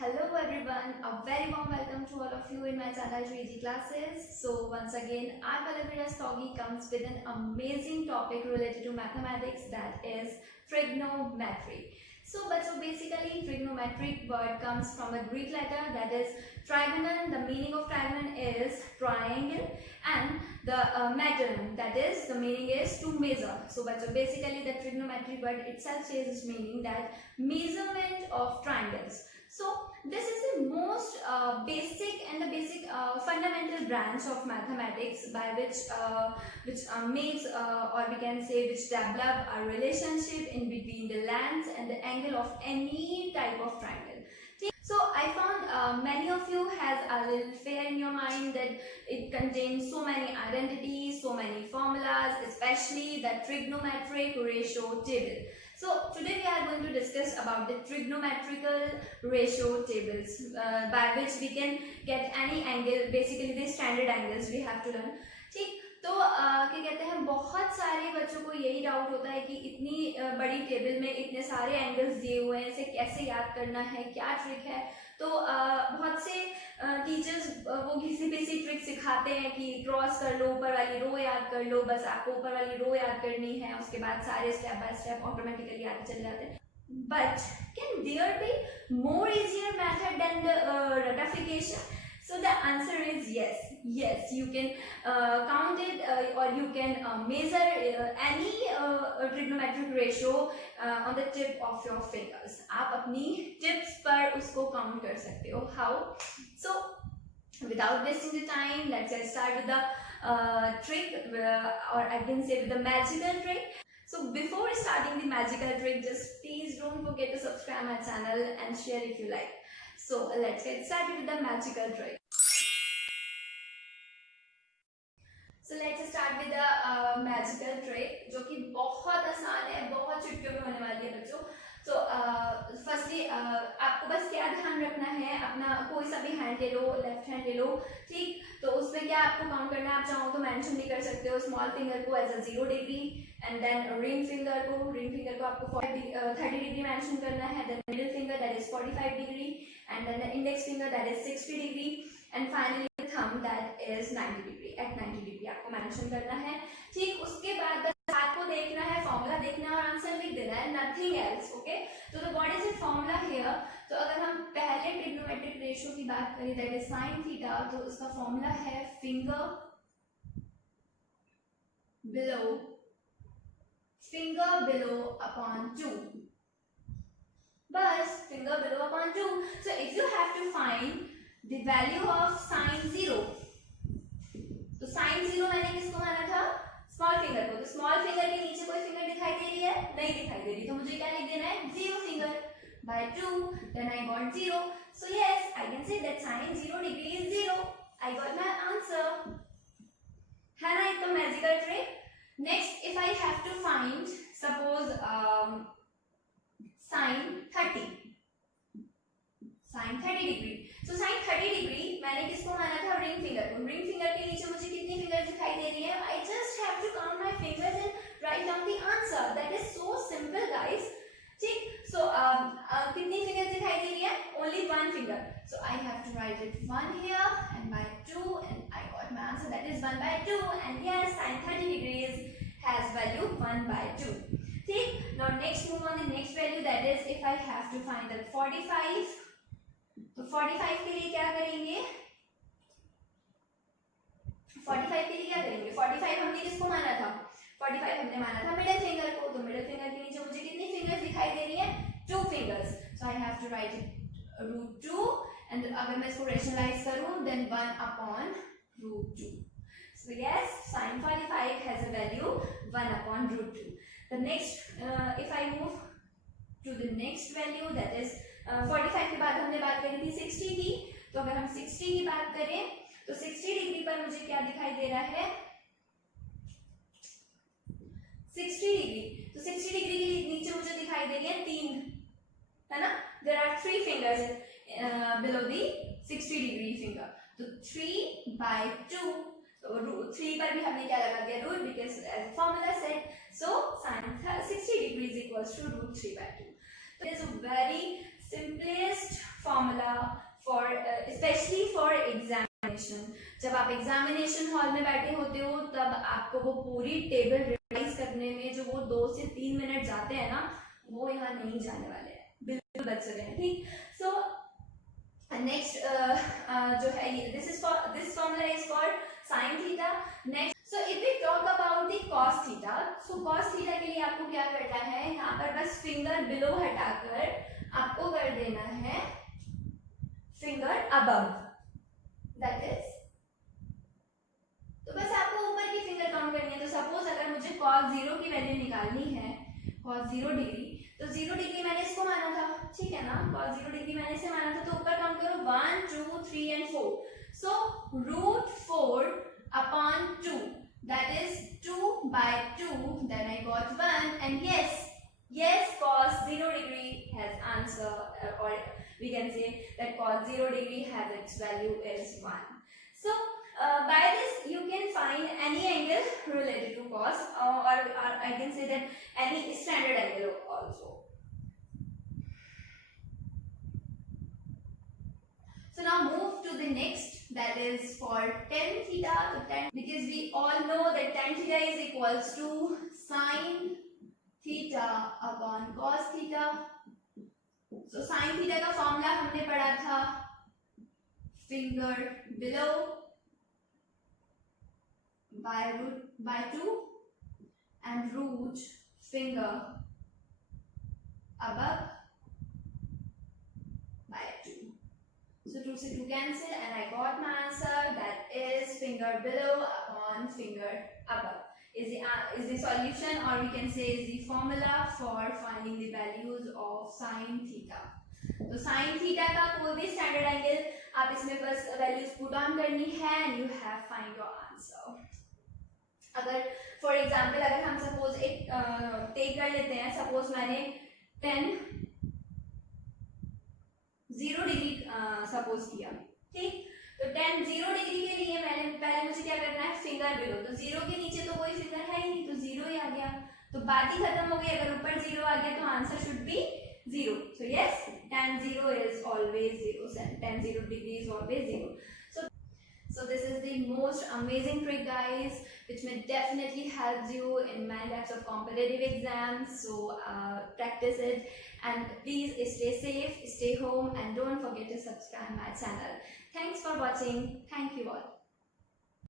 Hello everyone, a very warm welcome to all of you in my channel 3G classes. So once again, I Pallavi Rastogi comes with an amazing topic related to mathematics, that is trigonometry. So basically trigonometric word comes from a Greek letter, that is trigonon. The meaning of trigonon is triangle, and the metronym, that is the meaning is to measure. So basically the trigonometry word itself says its meaning that measurement of triangles. So this is the most basic fundamental branch of mathematics by which makes or we can say which develop a relationship in between the length and the angle of any type of triangle. So I found many of you has a little fear in your mind that it contains so many identities, so many formulas, especially the trigonometric ratio table. So today we are going to discuss about the trigonometrical ratio tables by which we can get any angle, basically the standard angles we have to learn. ठीक, तो क्या कहते हैं, बहुत सारे बच्चों को यही डाउट होता है कि इतनी बड़ी टेबल में इतने सारे एंगल्स दिए हुए हैं, इसे कैसे याद करना है, क्या ट्रिक है. तो बहुत से टीचर्स वो घिसी पिसी ट्रिक सिखाते हैं कि क्रॉस कर लो, ऊपर वाली रो याद कर लो, बस आपको ऊपर वाली रो याद करनी है, उसके बाद सारे स्टेप बाय स्टेप ऑटोमेटिकली आते चले जाते हैं. But can there be more easier method than the ratification? So the answer is yes. Yes, you can count it or you can measure any trigonometric ratio on the tip of your fingers. आप अपनी tips पर उसको count कर सकते हो. How? So without wasting the time, let's get started with the trick or I can say with the magical trick. So before starting the magical trick, just please don't forget to subscribe my channel and share if you like. So let's get started with the magical trick. So let's start with the magical trick, जो कि बहुत आसान है, बहुत चुटकियों में होने वाली है बच्चों. So firstly आपको बस क्या ध्यान रखना है, अपना कोई सा भी हैंड ले लो, लेफ्ट हैंड ले लो, ठीक. तो उसमें क्या आपको काउंट करना है, आप चाहो तो मेंशन भी कर सकते हो स्मॉल फिंगर को as a 0 degree, and then ring finger को आपको 30 डिग्री मेंशन करना है, then middle finger that is 45 degree, and then the index finger that is 60 degree, and finally thumb that is 90 degree. At 90 degree आपको mention करना है, ठीक. उसके बाद बस आपको देखना है, फॉर्मूला देखना है और आंसर लिख देना है, नथिंग एल्स. ओके, तो what is the formula here? तो अगर हम पहले ट्रिग्नोमेट्रिक रेशियो की बात करें दैट इज sin थीटा, तो उसका फॉर्मूला है फिंगर बिलो अपॉन 2. बस finger below upon 2. So if you have to find the value of sin 0, तो sin 0 मैंने किसको माना था? स्मॉल फिंगर को. तो स्मॉल फिंगर के नीचे कोई फिंगर दिखाई दे रही है? नहीं दिखाई दे रही, तो मुझे क्या लिख देना है? 0 finger by 2, then I got 0. So yes, I can say that sin 0 degree is 0. I got my answer. है ना एक तो magical trick. Next if I have to find suppose sin 30 degree. So sin 30 degree मैंने किसको माना था? Ring finger को. Ring finger के नीचे मुझे कितनी फिंगर दिखाई दे रही है? I just have to count my fingers and write down the answer. That is so simple guys. ठीक. So कितनी फिंगर दिखाई दे रही है? Only one finger. So I have to write it 1 here and by 2, and I got my answer, that is 1 by 2. And yes, sin 30 degrees has value 1 by 2. ठीक. Now next move on the next value, that is if I have to find the 45. तो 45 के लिए क्या करेंगे? 45 हमने किसको माना था? 45 हमने माना था मिडिल फिंगर को. तो मिडिल फिंगर के नीचे मुझे कितनी फिंगर्स दिखाई दे रही है? 2 fingers. So I have to write it √2, and अगर मैं इसको रेशनलाइज करूं then 1 upon √2. So yes, sin 45 has a value 1 upon √2. The next if I move to the next value, that is 45 के बाद हमने बात करी थी 60 की. तो अगर हम 60 की बात करें तो 60 डिग्री पर मुझे क्या दिखाई दे रहा है? 60 डिग्री. तो 60 डिग्री के नीचे मुझे दिखाई दे रही है 3, है ना? There are 3 fingers below the 60 degree finger. तो 3 by 2. तो 3 पर भी हमने क्या लगा दिया? Root, because as formula said, so sin 60 degrees equals to √3 by 2. So it is a very simplest formula for especially for examination. जब आप एग्जामिनेशन हॉल में बैठे होते हो तब आपको वो पूरी टेबल रिवाइज करने में जो वो 2 से 3 मिनट जाते हैं ना, वो यहाँ नहीं जाने वाले हैं, बिल्कुल बच सके, ठीक. सो नेक्स्ट जो है this formula is for sin theta. Next so if we talk about the cos theta, so cos theta के लिए आपको क्या करना है, यहाँ पर बस फिंगर बिलो हटाकर आपको कर देना है फिंगर अबव, दैट इज, तो बस आपको ऊपर की फिंगर काउंट करनी है. तो सपोज अगर मुझे cos 0 की वैल्यू निकालनी है, cos 0 डिग्री, तो 0 डिग्री मैंने इसको माना था, ठीक है ना, cos 0 डिग्री मैंने इसे माना था, तो ऊपर काउंट करो 1 2 3 and 4. So √4 upon 2, that is 2 by 2, then I got 1, and yes cos 0 degree has answer, or we can say that cos 0 degree has its value is 1. So by this you can find any angle related to cos, or I can say that any standard angle also. So now move to the next, that is for tan theta. So tan, because we all know that tan theta is equals to sin theta upon cos theta. So sin theta का formula हमने पढ़ा था finger below by 2 and root finger above by 2. So 2 से 2 cancel and I got my answer, that is finger below upon finger above is the solution, or we can say is the formula for finding the values of sin theta. तो sin theta का कोई भी standard angle आप इसमें बस values put on करनी है and you have find your answer. अगर फॉर एग्जाम्पल अगर हम सपोज एक टेक कर लेते हैं, सपोज मैंने 0 डिग्री सपोज किया, ठीक. तो 0 डिग्री के लिए मैंने पहले मुझे क्या करना है, फिंगर बिलो, तो 0 के नीचे तो कोई फिंगर है ही नहीं, तो 0 ही आ गया, तो बात ही खत्म हो गई. अगर ऊपर 0 आ गया तो answer should be 0. So yes, tan 0 is always 0, tan 0 degree is always 0. So this is the most amazing trick, guys, which may definitely help you in many types of competitive exams. So practice it, and please stay safe, stay home, and don't forget to subscribe my channel. Thanks for watching. Thank you all.